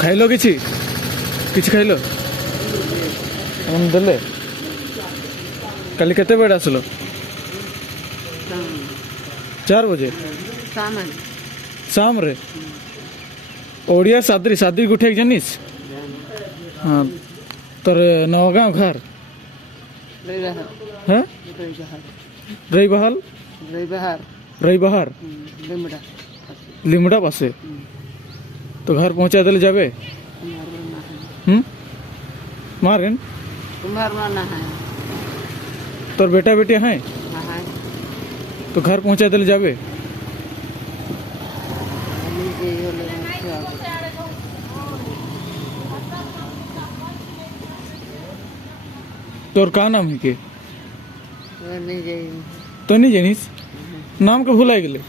ଖାଇଲ କିଛି କିଛି ଖାଇଲ ଦେଲେ କାଲି କେତେବେଳେ ଆସିଲ 4 बजे शाम रे ओडिया सादरी सादरी गुठे जानिस हाँ तोर नवगांव घर हैं रई बहार लिमड़ा पासे तो घर पहुंचा दिले जाबे मारेन तोर बेटा बेटी हैं तो घर पहुंचा दिले जाबे तोर का नाम है के तो नहीं जानिस नाम के भुला गेले